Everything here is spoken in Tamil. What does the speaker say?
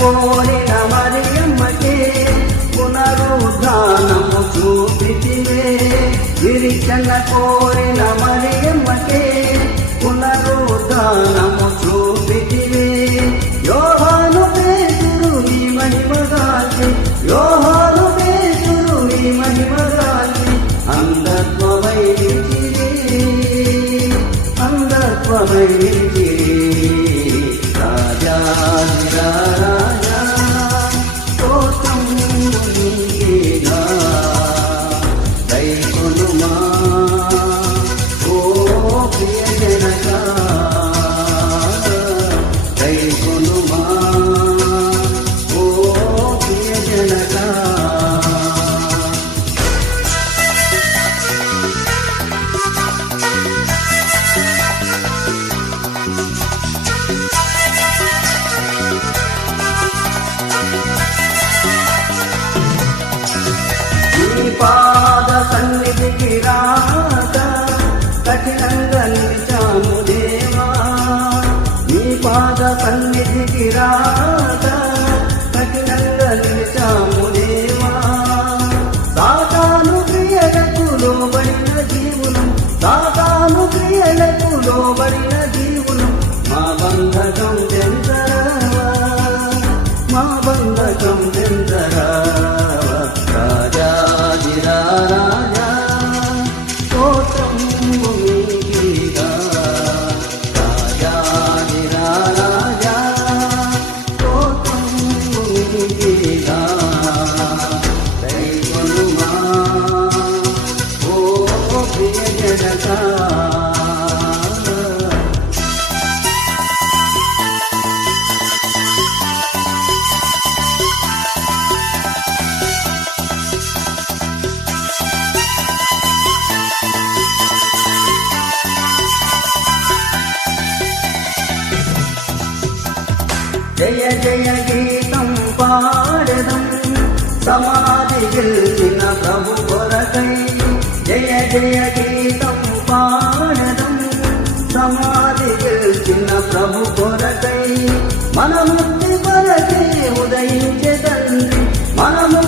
కోరిన మరియమ్మకే పునరుద్ధానము చూపితివే. విరిచన కోరిన మరియ 美丽。人的相。ஜய ஜய கீதம் பாரதம் சமாதியில் ఉదయించే తల్లి మనము